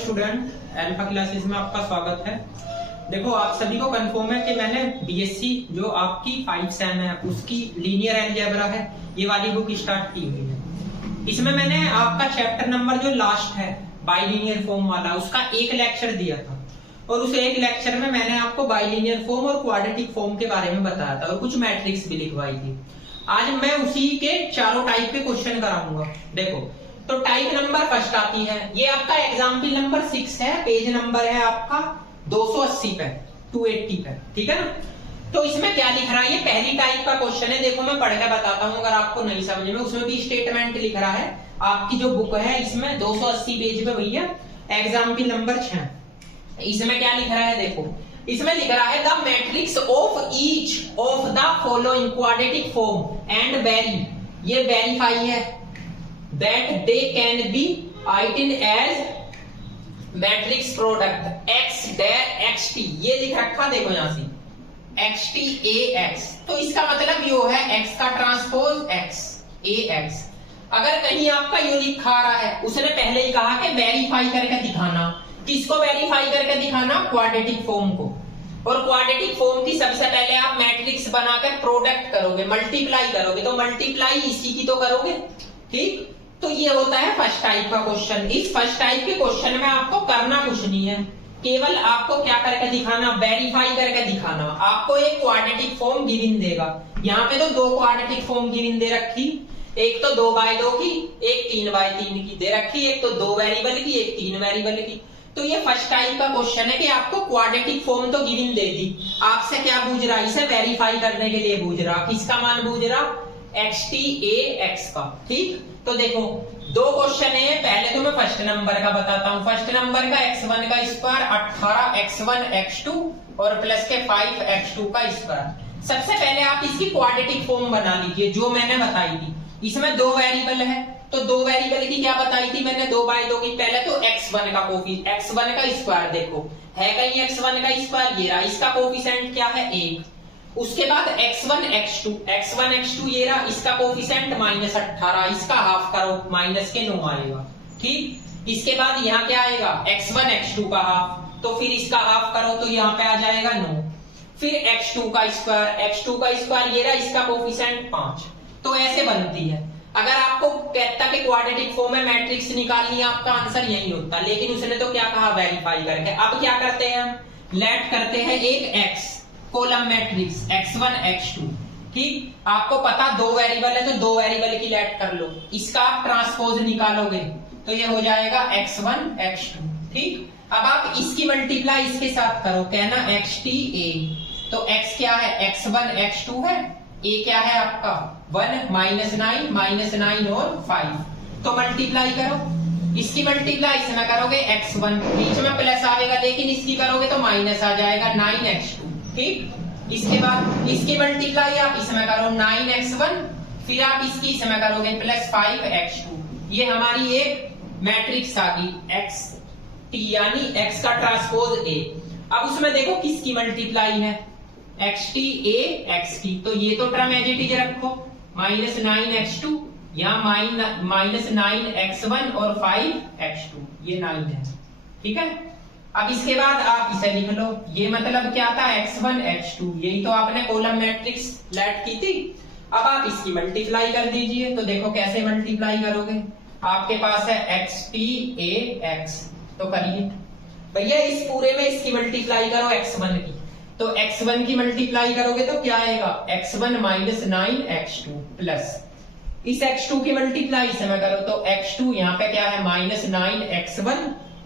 Student, alpha classes में आपका स्वागत है। देखो आप सभी को कंफर्म है कि मैंने बीएससी जो आपकी 5 सेम है उसकी लीनियर अलजेब्रा है ये वाली बुक स्टार्ट की हुई है। इसमें मैंने आपका चैप्टर नंबर जो लास्ट है बाइलिनियर फॉर्म वाला उसका एक लेक्चर दिया था और उस एक लेक्चर में मैंने आपको बाइलिनियर फॉर्म और क्वाड्रेटिक फॉर्म के बारे में बताया था और कुछ मैट्रिक्स भी लिखवाई थी। आज मैं उसी के चारों टाइप के क्वेश्चन कराऊंगा। देखो तो टाइप नंबर फर्स्ट आती है, ये आपका एग्जाम्पल नंबर 6 है, पेज नंबर है आपका 280 पे 280 पे, ठीक है ना। तो इसमें क्या लिख रहा है, ये पहली टाइप का क्वेश्चन है। देखो मैं पढ़ के बताता हूँ अगर आपको नहीं समझ में, उसमें भी स्टेटमेंट लिख रहा है। आपकी जो बुक है इसमें 280 पेज पे भैया एग्जाम्पल नंबर 6, इसमें क्या लिख रहा है देखो, इसमें लिख रहा है the matrix of each of the following quadratic form and very, ये वेरीफाई है that they can be written as matrix product x dash xt, ये लिख रखा देखो यहां से xt ax, तो इसका मतलब यो है x का ट्रांसपोज x ax। अगर कहीं आपका यो लिखा रहा है, उसने पहले ही कहा कि वेरीफाई करके दिखाना। किसको वेरीफाई करके दिखाना? क्वाड्रेटिक फॉर्म को। और क्वाड्रेटिक फॉर्म की सबसे पहले आप मैट्रिक्स बनाकर प्रोडक्ट करोगे, मल्टीप्लाई करोगे, तो मल्टीप्लाई इसी की तो करोगे, ठीक। तो ये होता है फर्स्ट टाइप का क्वेश्चन। इस फर्स्ट टाइप के क्वेश्चन में आपको करना कुछ नहीं है, केवल आपको क्या करके दिखाना, वेरीफाई करके दिखाना। आपको एक क्वाड्रेटिक फॉर्म गिवन देगा, यहाँ पे तो 2 क्वाड्रेटिक फॉर्म गिवन दे रखी, एक तो 2x2 की, एक 3x3 की दे रखी, एक तो 2 वेरिएबल की, एक 3 वेरिएबल की। तो ये फर्स्ट टाइप का क्वेश्चन है कि आपको क्वाड्रेटिक फॉर्म तो गिवन दे दी, आपसे क्या पूछ रहा, इसे वेरीफाई करने के लिए पूछ रहा। किसका मान पूछ रहा? xt ax का, ठीक। तो देखो 2 क्वेश्चन है, पहले तो मैं फर्स्ट नंबर का बताता हूँ। फर्स्ट नंबर का x1 का स्क्वायर 18x1 x2 और प्लस के 5x2 का स्क्वायर। सबसे पहले आप इसकी क्वाड्रेटिक फॉर्म बना लीजिए जो मैंने बताई थी। इसमें 2 वेरिएबल है, तो 2 वेरिएबल की क्या बताई थी मैंने, 2/2 की। पहले तो x1 का x1 का स्क्वायर देखो है कहीं x1 का स्क्वायर, ये रहा, इसका कोफिशिएंट क्या है 1। उसके बाद x1 x2 ये रहा, इसका कोफिशिएंट -18, इसका हाफ करो माइनस के 9 आएगा, ठीक। इसके बाद यहाँ क्या आएगा x1 x2 का हाफ, तो फिर इसका हाफ करो तो यहाँ पे आ जाएगा 9। फिर x2 का स्क्वायर ये रहा, इसका कोफिशिएंट 5। तो ऐसे बनती है। अगर आपको कहता कि क्वाड्रेटिक फॉर्म में मैट्रिक्स निकालनी है, आपका आंसर यही होता, लेकिन उसने तो क्या कहा, वेरीफाई करके। अब क्या करते हैं हम, लेट करते हैं एक x column matrix x1 x2, ठीक। आपको पता 2 वेरिएबल है तो 2 वेरिएबल की लेट कर लो, इसका आप ट्रांसपोज निकालोगे तो ये हो जाएगा x1 x2, ठीक। अब आप इसकी मल्टीप्लाई इसके साथ करो, कहना xt a, तो x क्या है x1 x2 है, a क्या है आपका 1 -9 और 5, तो मल्टीप्लाई करो। इसकी मल्टीप्लाई इसमें करोगे x1, बीच में प्लस आएगा लेकिन इसकी करोगे तो माइनस आ जाएगा 9x2, ठीक। इसके बाद इसकी मल्टीप्लाई आप इसमें करो 9x1, फिर आप इसकी इसमें करोगे प्लस 5x2। ये हमारी एक मैट्रिक्स आ गई xt, यानी x का ट्रांसपोज a। अब उसमें देखो किसकी मल्टीप्लाई है, xt a xt, तो ये तो टर्म एज इट इज रखो, -9x2 यहाँ -9x1 और 5x2, ये 9 है, ठीक है। अब इसके बाद आप इसे लिख लो, ये मतलब क्या था x1 x2, यही तो आपने कॉलम मैट्रिक्स लेट की थी। अब आप इसकी मल्टीप्लाई कर दीजिए, तो देखो कैसे मल्टीप्लाई करोगे, आपके पास है xt ax, तो करिए भैया इस पूरे में इसकी मल्टीप्लाई करो x1 की, तो x1 की मल्टीप्लाई करोगे तो क्या आएगा x1 -9x2 प्लस इस x2 की मल्टीप्लाई इसमें करो तो x2 यहाँ पे क्या है -9x1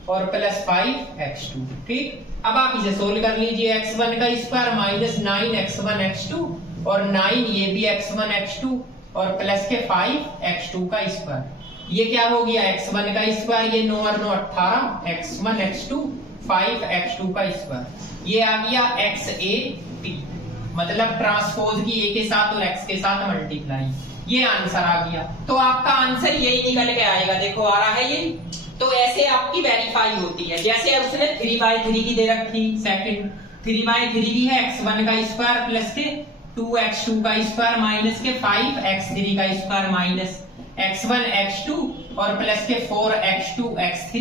और प्लस 5x2, ठीक। अब आप इसे सोल्व कर लीजिए, x1 का स्क्वायर -9x1 x2 और 9 ये भी x1 x2 और प्लस के 5x2 का स्क्वायर। ये क्या हो गया x1 का स्क्वायर, ये 9 और 9 18, x1 x2 5x2 का स्क्वायर, ये आ गया x8, मतलब ट्रांसपोज की a के साथ और x के साथ मल्टीप्लाई, ये आंसर आ गया। तो आपका आंसर यही निकल के आएगा, देखो आ रहा है ये। तो ऐसे आपकी वेरीफाई होती है। जैसे उसने 3/3 की दे रखी, सेकंड 3/3 की है, x1 का स्क्वायर प्लस के 2x2 का स्क्वायर माइनस के 5x3 का स्क्वायर माइनस x1 x2 और प्लस के 4x2 x3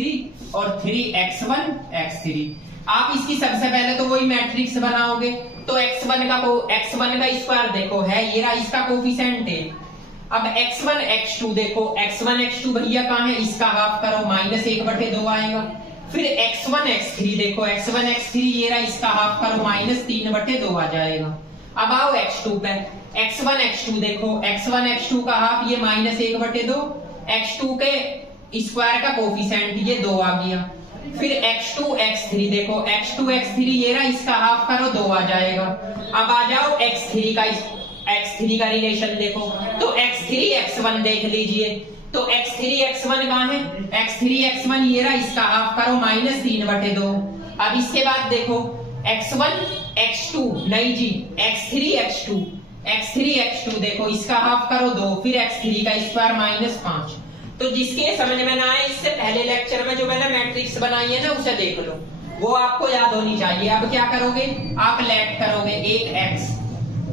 और 3x1 x3। आप इसकी सबसे पहले तो वही मैट्रिक्स बनाओगे, तो x1 का स्क्वायर देखो है ये रहा, इसका कोफिशिएंट है। अब x1 x2 देखो, x1 x2 भैया कहाँ है, इसका हाफ करो -1/2 आएगा। फिर x1 x3 देखो, x1 x3 ये रहा, इसका हाफ करो -3/2 आ जाएगा। अब आओ x2 पे, x1 x2 देखो, x1 x2 का हाफ ये -1/2, x2 के स्क्वायर का कोफिशिएंट ये 2 आ गया। फिर x2 x3 देखो, x2 x3 ये रहा, इसका हाफ करो 2 आ जाएगा। अब आ जाओ x3 का रिलेशन देखो, तो x3 x1 देख लीजिए, तो x3 x1 कहाँ है, x3 x1 ये रहा, इसका हाफ करो -3/2। अब इसके बाद देखो x1 x2 नहीं जी, x3 x2 देखो, इसका हाफ करो 2, फिर x3 का स्क्वायर -5। तो जिसके समझ में ना आए, इससे पहले लेक्चर में जो मैंने मैट्रिक्स बनाई है ना उसे देख लो, वो आपको याद होनी चाहिए। अब क्या करोगे, आप लेट करोगे एक x,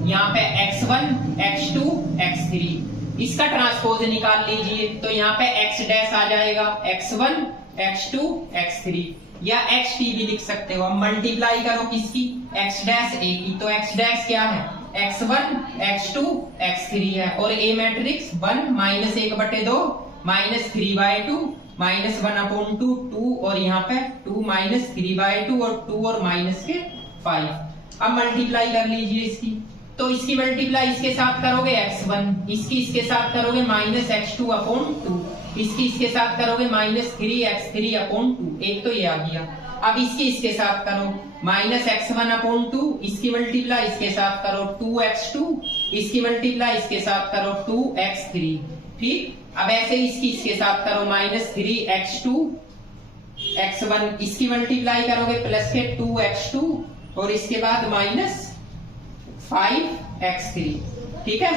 यहाँ पे x1 x2 x3, इसका ट्रांसपोज निकाल लीजिए, तो यहाँ पे x डैश आ जाएगा, x1 x2 x3 या xt भी लिख सकते हो। अब मल्टीप्लाई करो किसकी, x डैश a की, तो x डैश क्या है, x1 x2 x3 है, और a मैट्रिक्स 1 -1/2 -3/2 -1/2 2, और यहाँ पे 2 -3/2 और 2 और -5। अब मल्टीप्लाई कर लीजिए इसकी, तो इसकी मल्टीप्लाई इसके साथ करोगे x1, इसके साथ करोगे -x2/2, इसके साथ करोगे -3x3/2, एक तो ये आ गया। अब इसके साथ करो -x1/2, इसकी मल्टीप्लाई इसके साथ करो 2x2, इसकी मल्टीप्लाई इसके साथ करो 2x3, ठीक। अब ऐसे इसके साथ करो -3x2 x1, इसकी मल्टीप्लाई करोगे प्लस के 2x2 और इसके बाद -5x3, ठीक है।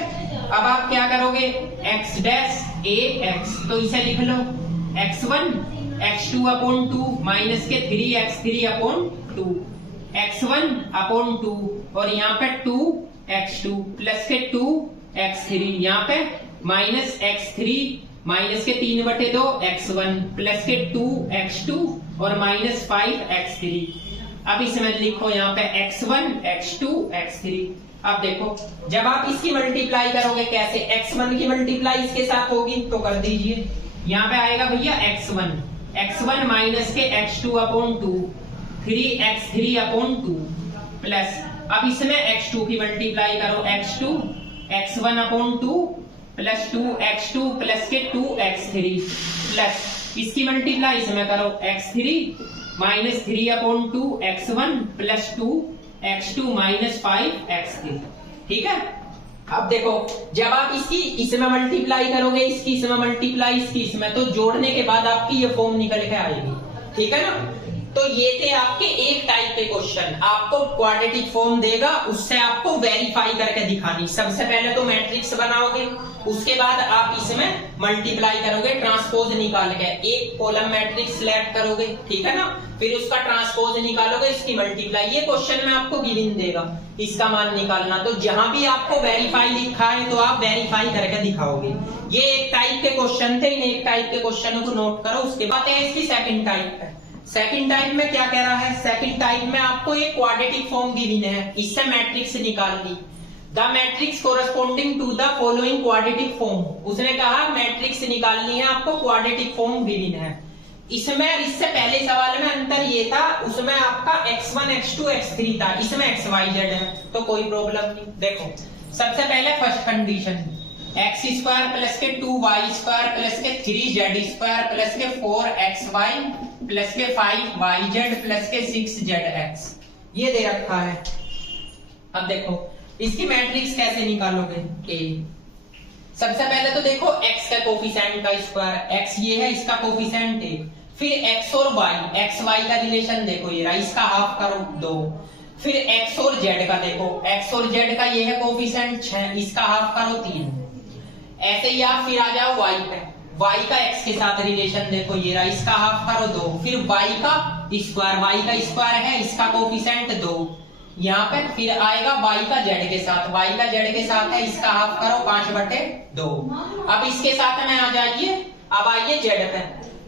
अब आप क्या करोगे, x डैश ax, तो इसे लिख लो x1 x2/2 माइनस के 3x3/2, x1/2 और यहाँ पे 2x2 प्लस के 2x3, यहाँ पे -x3 माइनस के 3/2 x1 प्लस के 2x2 और -5x3। अब इसमें लिखो यहाँ पे x1 x2 x3। अब देखो जब आप इसकी मल्टीप्लाई करोगे कैसे, x1 की मल्टीप्लाई इसके साथ होगी तो कर दीजिए, यहाँ पे आएगा भैया x1 माइनस के x2/2 3x3/2 प्लस, अब इसमें x2 की मल्टीप्लाई करो, x2 x1/2 plus 2x2 plus के 2x3 प्लस इसकी मल्टीप्लाई इसमें करो x3 -3/2 x1 plus 2x2 -5x3, ठीक है। अब देखो जब आप इसकी इसमें मल्टीप्लाई करोगे, इसकी इसमें मल्टीप्लाई इसकी इसमें, तो जोड़ने के बाद आपकी ये फॉर्म निकल के आएगी, ठीक है ना। तो ये थे आपके एक टाइप के क्वेश्चन, आपको क्वाड्रेटिक फॉर्म देगा, उससे आपको वेरीफाई करके दिखानी। सबसे पहले तो मैट्रिक्स बनाओगे, उसके बाद आप इसमें मल्टीप्लाई करोगे ट्रांसपोज निकाल के, एक कॉलम मैट्रिक्स सिलेक्ट करोगे, ठीक है ना, फिर उसका ट्रांसपोज निकालोगे, इसकी मल्टीप्लाई। ये क्वेश्चन में आपको गिवन देगा, इसका मान निकालना। तो जहां भी आपको वेरीफाई लिखा है तो आप वेरीफाई करके दिखाओगे। ये एक टाइप के क्वेश्चन थे, इन एक टाइप के क्वेश्चनों को नोट करो। उसके बाद है इसकी सेकंड टाइप है। सेकंड टाइप में क्या कह रहा है, सेकंड टाइप में आपको एक क्वाड्रेटिक फॉर्म गिवन है, इससे मैट्रिक्स निकाल ली। The matrix corresponding to the following quadratic form, उसने कहा मैट्रिक्स निकालनी है आपको, क्वाड्रेटिक फॉर्म गिवन है। इसमें इससे पहले सवाल में अंतर ये था, उसमें आपका x1 x2 x3 था, इसमें xyz है, तो कोई प्रॉब्लम नहीं। देखो सबसे पहले फर्स्ट कंडीशन, x² प्लस के 2y² प्लस के 3z² प्लस के 4xy प्लस के 5yz प्लस के 6zx, ये दे रखा है। अब देखो इसकी मैट्रिक्स कैसे निकालोगे। A सबसे पहले तो देखो x का कोफिशिएंट का स्क्वायर, x ये है, इसका कोफिशिएंट है, फिर x और y, xy का रिलेशन देखो ये रहा, इसका हाफ करो 2, फिर x और z का देखो, x और z का ये है कोफिशिएंट 6, इसका हाफ करो 3। ऐसे ही आप फिर आ जाओ y पे, y का x के साथ रिलेशन देखो ये रहा, इसका हाफ करो 2, फिर y का स्क्वायर है, इसका कोफिशिएंट 2, यहाँ पे फिर आएगा y का z के साथ, y का z के साथ है, इसका हाफ करो 5/2। अब इसके साथ में आ जाइए, अब आइए z पे,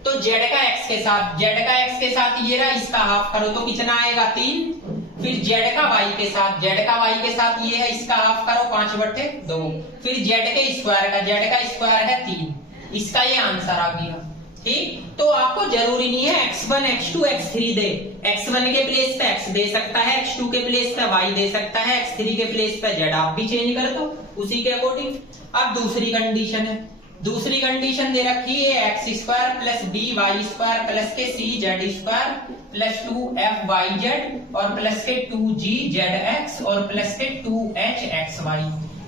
तो z का x के साथ, z का x के साथ ये रहा, इसका हाफ करो तो कितना आएगा 3। फिर z का y के साथ, z का y के साथ ये है, इसका हाफ करो 5/2। फिर z के स्क्वायर का, z का स्क्वायर है 3, इसका ये आंसर आ गया। ठीक, तो आपको जरूरी नहीं है x1 x2 x3 दे, x1 के प्लेस पे x दे सकता है, x2 के प्लेस पे y दे सकता है, x3 के प्लेस पे z, आप भी चेंज कर दो उसी के अकॉर्डिंग। अब दूसरी कंडीशन है, दूसरी कंडीशन दे रखी है x² + by² प्लस के cz² प्लस 2fyz और प्लस के 2gzx और प्लस के 2hxy।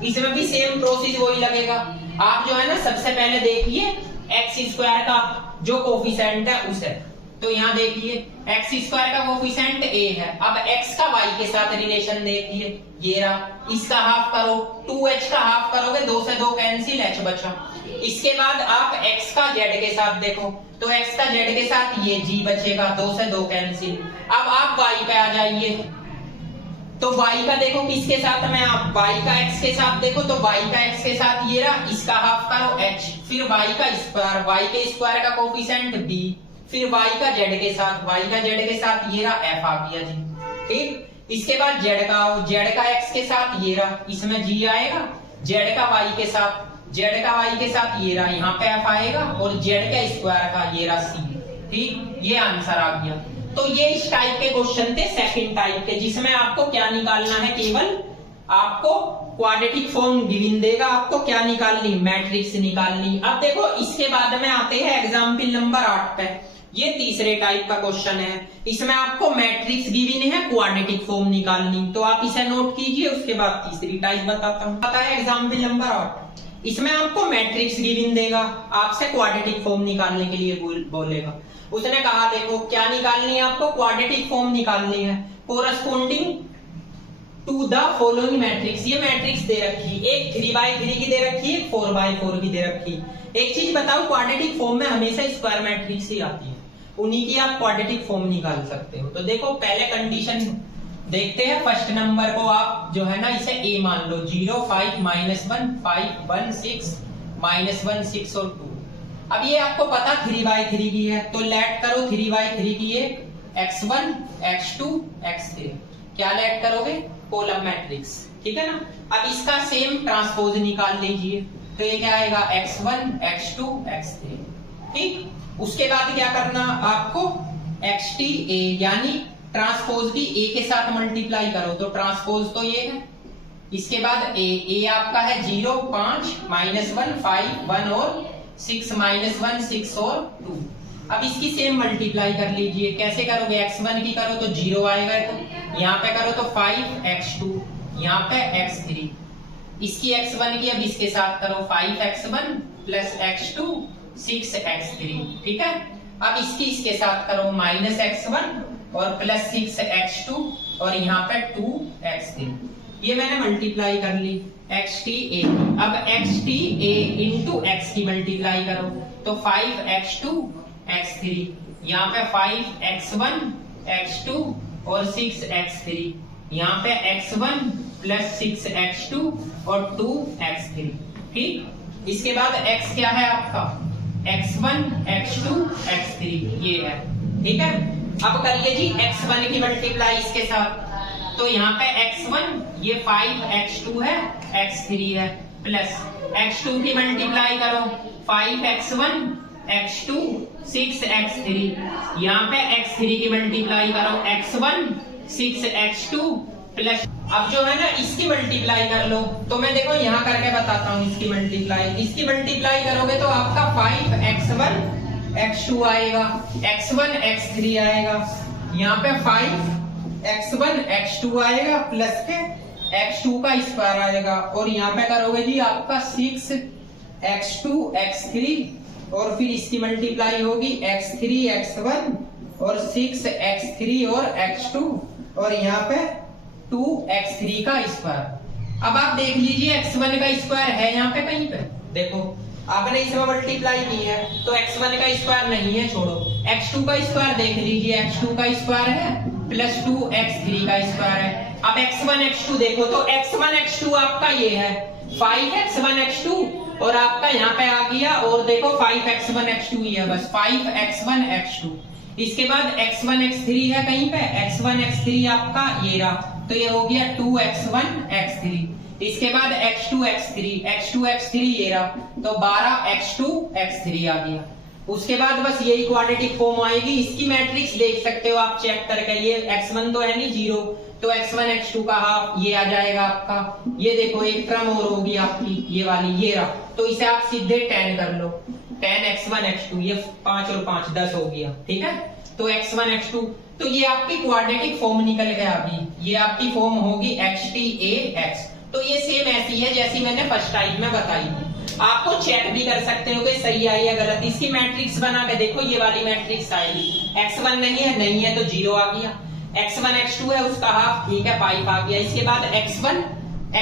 इसमें भी सेम प्रोसेस वही लगेगा। आप जो है ना सबसे पहले देखिए x² का जो कोफिशिएंट है उसे, तो यहाँ देखिए x² का कोफिशिएंट a है। अब x का y के साथ रिलेशन देखिए, ये रहा, इसका हाफ करो, 2h का हाफ करोगे, 2 से 2 कैंसिल, h बचा। इसके बाद आप x का z के साथ देखो, तो x का z के साथ ये g बचेगा, 2 से 2 कैंसिल। अब आप y पे आ जाइए, तो y का देखो किसके साथ में, आप y का x के साथ देखो, तो y का x के साथ ये रहा, इसका हाफ करो h, फिर y का स्क्वायर, y के स्क्वायर का कोफिशिएंट b, फिर y का z के साथ, y का z के साथ ये रहा f आ गया जी। ठीक, इसके बाद z का x के साथ ये रहा, इसमें g आएगा, z का y के साथ, z का y के साथ ये रहा, यहाँ पे f आएगा, और z का स्क्वायर का ये रहा c। ठीक, ये आंसर आ गया। तो ये इस टाइप के क्वेश्चन थे, सेकंड टाइप के, जिसमें आपको क्या निकालना है, केवल आपको क्वाड्रेटिक फॉर्म गिवन देगा, आपको क्या निकालनी, मैट्रिक्स निकालनी। अब देखो इसके बाद में आते हैं एग्जाम्पल नंबर 8 पे, ये तीसरे टाइप का क्वेश्चन है, इसमें आपको मैट्रिक्स गिवन है, क्वाड्रेटिक फॉर्म निकालनी, तो आप इसे नोट कीजिए, उसके बाद तीसरी टाइप बताता हूँ। पता है एग्जाम्पल नंबर 8, इसमें आपको मैट्रिक्स गिवन देगा, आपसे क्वाड्रेटिक फॉर्म निकालने के लिए बोलेगा। उसने कहा देखो क्या निकालनी है, आपको क्वाड्रेटिक फॉर्म निकालनी है, corresponding to the following matrix. ये मैट्रिक्स दे रखी, एक 3x3 की दे रखी है, 4x4 की दे रखी। एक चीज बताओ, क्वाड्रेटिक फॉर्म में हमेशा स्क्वायर मैट्रिक्स ही आती है, उन्हीं की आप क्वाड्रेटिक फॉर्म निकाल सकते हो। तो देखो पहले कंडीशन देखते हैं, फर्स्ट नंबर को आप जो है ना इसे a मान लो, 0 5 -1 5 1 6 -1 6 और 2। अब ये आपको पता 3x3 की है, तो लेट करो 3x3 की है, x1 x2 x3, क्या लेट करोगे, कॉलम मैट्रिक्स। ठीक है ना। अब इसका सेम ट्रांसपोज निकाल लीजिए, तो ये क्या आएगा, x1 x2 x3। ठीक, उसके बाद क्या करना आपको, xt a, यानी ट्रांसपोज की a के साथ मल्टीप्लाई करो, तो ट्रांसपोज तो ये है। इसके बाद a आपका है 0 5 -1 5 1 और 6 -1 6 और 2। अब इसकी सेम मल्टीप्लाई कर लीजिए, कैसे करोगे, x1 की करो तो 0 आएगा, तो यहाँ पे करो तो 5 x2, यहाँ पे x3, इसकी x1 की अब इसके साथ करो 5 x1 प्लस x2 6 x3। ठीक है, अब इसके साथ करो -x1 और प्लस 6 x2 और यहाँ पे 2 x3। ये मैंने मल्टीप्लाई कर ली xt a। अब xt a इंटू x की मल्टीप्लाई करो, तो 5 x2 x3, यहाँ पे 5 x1 x2 और 6 x3, यहाँ पे x1 प्लस 6 x2 और 2 x3। ठीक, इसके बाद x क्या है आपका, x1 x2 x3 ये है। ठीक है, अब करिए जी x1 की मल्टीप्लाई इसके साथ, तो यहाँ पे x1 ये 5 x2 है, x3 है, प्लस x2 की मल्टीप्लाई करो 5 x1 x2 6 x3, यहाँ पे x3 की मल्टीप्लाई करो x1 6 x2 प्लस, अब जो है ना इसकी मल्टीप्लाई कर लो, तो मैं देखो यहाँ करके बताता हूँ इसकी मल्टीप्लाई। इसकी मल्टीप्लाई करोगे तो आपका 5 x1 x2 आएगा, x1 x3 आएगा, यहाँ पे 5 x1 x2 आएगा प्लस के x2 का स्क्वायर आएगा, और यहाँ पे करोगे जी आपका 6 x2 x3 और फिर इसकी मल्टीप्लाई होगी x3 x1 और 6 x3 और x2 और यहाँ पे 2 x3 का स्क्वायर। अब आप देख लीजिए x1 का स्क्वायर है यहाँ पे कहीं पे, देखो आपने इसमें मल्टीप्लाई की है तो x1 का स्क्वायर नहीं है, छोड़ो। x2 का स्क्वायर देख लीजिए, x2 का स्क्वायर है प्लस 2x3 का स्क्वायर है। अब x1 x2 देखो तो x1 x2 आपका ये है 5x1 x2 और आपका यहाँ पे आ गया और देखो 5x1 x2 ही है बस 5x1 x2। इसके बाद x1 x3 है कहीं पे x1 x3 आपका ये रहा तो ये हो गया 2x1 x3। इसके बाद x2 x3 ये रहा तो 12x2 x3 आ गया। उसके बाद बस यही क्वाड्रेटिक फॉर्म आएगी। इसकी मैट्रिक्स देख सकते हो आप चेक करके, ये x1 तो है नहीं 0 तो x1 x2 का हाफ ये आ जाएगा आपका। ये देखो एक टर्म और होगी आपकी ये वाली ये रहा तो इसे आप सीधे 10 कर लो 10x1 x2 ये 5 और 5 10 हो गया। ठीक है तो x1 x2 तो ये आपकी क्वाड्रेटिक फॉर्म निकल गया। अभी ये आपकी फॉर्म होगी xTax। तो ये सेम ऐसी है जैसी मैंने फर्स्ट टाइप में बताई थी। आपको चेक भी कर सकते हो कि सही आई या गलत। इसकी मैट्रिक्स बना के देखो ये वाली मैट्रिक्स आएगी x1 नहीं है तो 0 आ गया। x1 x2 है उसका हाफ ठीक है 5 आ गया। इसके बाद x1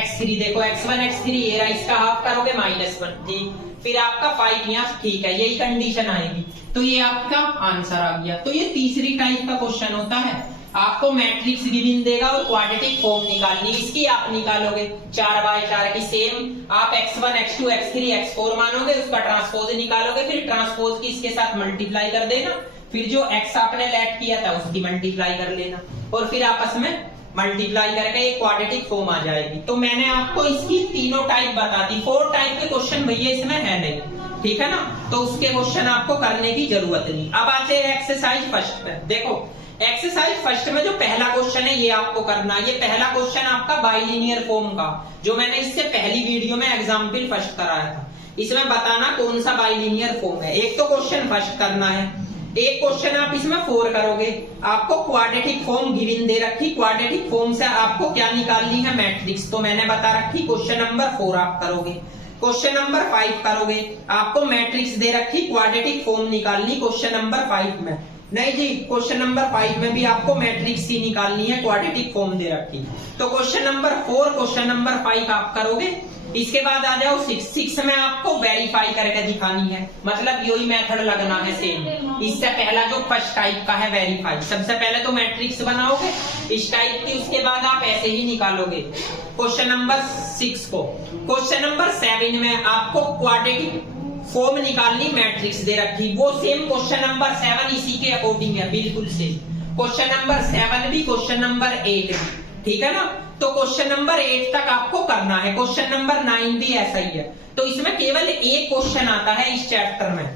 x3 देखो x1 x3 ये रहा इसका हाफ करोगे -1 ठीक फिर आपका 5 यहाँ ठीक है यही कंडीशन आएगी तो ये आपका आंसर आ गया। तो ये तीसरी टाइप का क्वेश्चन होता है। आपको मैट्रिक्स गिवन देगा और क्वाड्रेटिक फॉर्म निकालनी इसकी आप निकालोगे 4/4 की सेम आप x1 x2 x3 x4 मानोगे उसका ट्रांसपोज निकालोगे फिर ट्रांसपोज की इसके साथ मल्टीप्लाई कर देना फिर जो x आपने लेट किया था उसकी मल्टीप्लाई कर लेना और फिर आपस में मल्टीप्लाई करके एक क्वाड्रेटिक फॉर्म आ जाएगी। तो मैंने आपको इसकी तीनों टाइप बता दी। 4 टाइप के क्वेश्चन भैया इसमें है नहीं ठीक है ना तो उसके क्वेश्चन आपको करने की जरूरत नहीं। अब आते हैं एक्सरसाइज फर्स्ट पे। देखो एक्सरसाइज फर्स्ट में जो पहला क्वेश्चन है ये आपको करना है। ये पहला क्वेश्चन आपका बाइलिनियर फॉर्म का जो मैंने इससे पहली वीडियो में एग्जाम्पल फर्स्ट कराया था इसमें बताना कौन सा बाइलिनियर फॉर्म है। एक तो क्वेश्चन फर्स्ट करना है एक क्वेश्चन आप इसमें 4 करोगे। आपको क्वाड्रेटिक फॉर्म गिवन दे रखी क्वाड्रेटिक फॉर्म से आपको क्या निकालनी है मैट्रिक्स तो मैंने बता रखी क्वेश्चन नंबर 4 आप करोगे। क्वेश्चन नंबर 5 करोगे आपको मैट्रिक्स दे रखी क्वाड्रेटिक फॉर्म निकालनी क्वेश्चन नंबर 5 में नहीं जी क्वेश्चन नंबर 5 में भी आपको मैट्रिक्स ही निकालनी है क्वाड्रेटिक फॉर्म दे रखी। तो क्वेश्चन नंबर 4 क्वेश्चन नंबर 5 आप करोगे। इसके बाद आ जाओ 6 में आपको वेरीफाई करके दिखानी है मतलब यही मेथड लगना है सेम। इससे पहला जो फर्स्ट टाइप का है वेरीफाई सबसे पहले तो मैट्रिक्स बनाओगे इस टाइप की उसके बाद आप ऐसे ही निकालोगे क्वेश्चन नंबर 6 को। क्वेश्चन नंबर 7 में आपको क्वाड्रेटिक फॉर्म निकालनी मैट्रिक्स दे रखी वो सेम क्वेश्चन नंबर 7 इसी के अकॉर्डिंग है बिल्कुल सेम। क्वेश्चन नंबर 7 भी क्वेश्चन नंबर 8 भी ठीक है ना तो क्वेश्चन नंबर 8 तक आपको करना है। क्वेश्चन नंबर 9 भी ऐसा ही है। तो इसमें केवल एक क्वेश्चन आता है इस चैप्टर में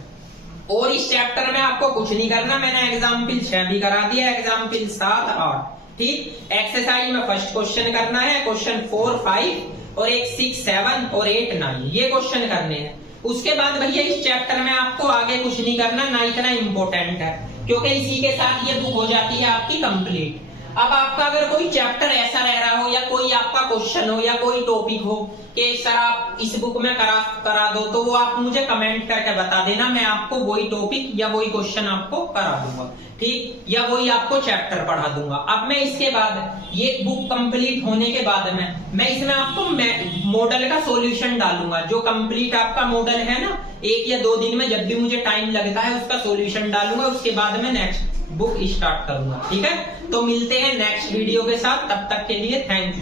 और इस चैप्टर में आपको कुछ नहीं करना। मैंने एग्जाम्पल 6 भी करा दिया एग्जाम्पल 7 8 ठीक। एक्सरसाइज में फर्स्ट क्वेश्चन करना है क्वेश्चन 4 5 और एक 6 7 और 8 9 ये क्वेश्चन करने हैं। उसके बाद भैया इस चैप्टर में आपको आगे कुछ नहीं करना ना इतना इम्पोर्टेंट है क्योंकि इसी के साथ ये बुक हो जाती है आपकी कंप्लीट। अब आपका अगर कोई चैप्टर ऐसा रह रहा हो या कोई आपका क्वेश्चन हो या कोई टॉपिक हो कि सर आप इस बुक में करा दो तो वो आप मुझे कमेंट करके बता देना मैं आपको वही टॉपिक या वही क्वेश्चन आपको करा दूंगा ठीक या वही आपको चैप्टर पढ़ा दूंगा। अब मैं इसके बाद ये बुक कंप्लीट होने के बाद में मैं इसमें आपको मॉडल का सॉल्यूशन डालूंगा जो कंप्लीट आपका मॉडल है ना 1 या 2 दिन में जब भी मुझे टाइम लगता है उसका सॉल्यूशन डालूंगा उसके बाद में नेक्स्ट बुक स्टार्ट करूंगा ठीक है। तो मिलते हैं नेक्स्ट वीडियो के साथ तब तक के लिए थैंक यू।